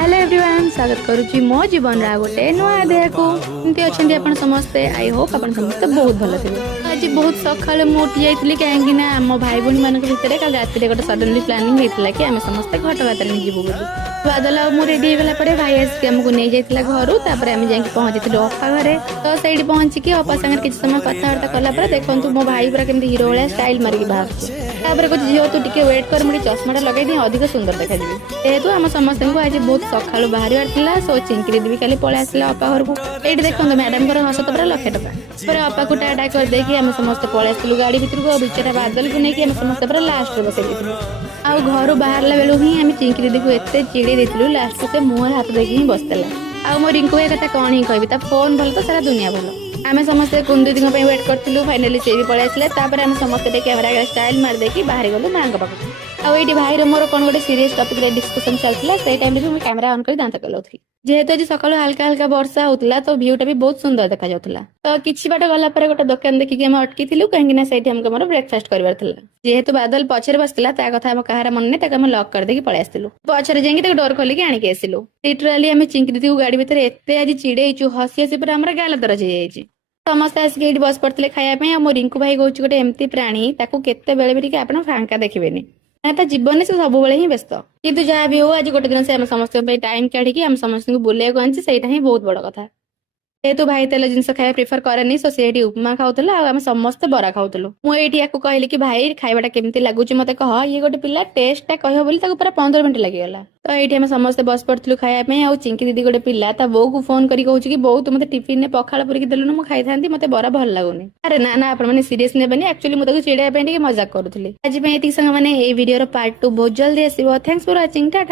Hello everyone, स्वागत करुच्ची मो जीवन गोटे नुआ अध्याय को। एमती अच्छा आप समस्ते, आई होप आप समस्ते बहुत भल थे। आज बहुत सकाल मुझे जाइली कहीं आम भाई भाई मान भितर कल रात गोटे सडनली प्लानिंग होता कि आम समस्ते घटगाँ जीवु बोली। बादल आउ रेडी होगा भाई आसिक आमको नहीं जाता घर, आम जा पहुंची अपा घरे। तो से पहुंचिकी अपा सागर किसी समय कथबार्ता कलापर देखो मो भाई पूरा केमती हिरो भाया स्टाइल मारिक बाहर कुछ झील तू टे वेट कर मुझे चश्माटा लगे अधिक सुंदर देखा जेहेतु आम समस्त आज बहुत सका बाहर था। सो चिंकी भी काली पलि आसा अपा घर को। ये देखो मैडम हस तो पूरा 1,00,000 टका अपा को टाटा करदे आम समस्त पलि आसलु गाड़ी भितर को। बिचरा बादल को लेकिन समस्त पूरा लास्ट में बसई आ घर बाहर बेलू ही आम चिंकी दीदी को एत चिड़ी देलु। लास्ट से मुहर हाथ देकी ही बसला। आ मो रिंकू भाई कथा कौन ही कहबी, फोन भल तो सारा दुनिया भल। आम समस्ते कुंदू दीदी वेट करूँ, फाइनाली से भी पलि आसे। आम समस्ते कैमेरा स्टाइल मारदेकी बाहर गलु माँ पाखु। आईटी भाई मोर कौन गोटे सीरीयस टॉपिक डिस्कशन चलता से टाइम भी कैमेरा ऑन कर दांत कलौली। जेहेतु आज सकाल हल्का हल्का वर्षा होता तो भ्यूटा भी बहुत सुंदर देखा जाता। तो किसी बाट गला गोटे दुकान देखिए आम अटकी कहीं से मोर ब्रेकफास्ट करार था। जेहेतु बादल पछरे बसला कथा कहार मन नहीं आम लक करदे पलि आसलु। पछरे जाइए डोर खोलिक आणिक आसिलु। लिटराली आम चिंकी दीदी को गाड़ी भितर एत आज चिड़ेचु हसी हसी पूरा आम गाल दरज हो समस्ते आसिक ये बस पड़ते खायापी। मो रिंकू भाई कौन गोटे एमती प्राणी केते बेले भी आप फांका देखिए जीवन से सब ही व्यस्त। किंतु जहाँ भी हो आज गोटे दिन से समस्त टाइम काढ़ी आम समस्त बुलाइक आनी से बहुत बड़ कथा। जेहेतु भाई तेल जिन खाया प्रिफर करे सो से उपमा खाऊला आम समस्ते बरा खाऊलु। मुझे कहली कि भाई खाइबाटा केमती लगुच मत कह। ये गोटे पिला टेस्टा कह पूरा 15 मिनट लगिगला। तो ये आम समस्ते बस पड़ू खायापी। आ चिंकी दीदी गोटे पिला ता बो को फोन करी कहूँ कि बो तू मत टिफिन में पखाड़ पूरी देलुन मुझे खाई था मत बरा भल लगुनि। अरे ना ना आप सीरीयस ने एक्चुअली मुझे चिड़ाई मजाक करूली। आज ये संग मैंने वीडियो पार्ट 2 बहुत जल्दी आसो। Thanks for watching, Tata.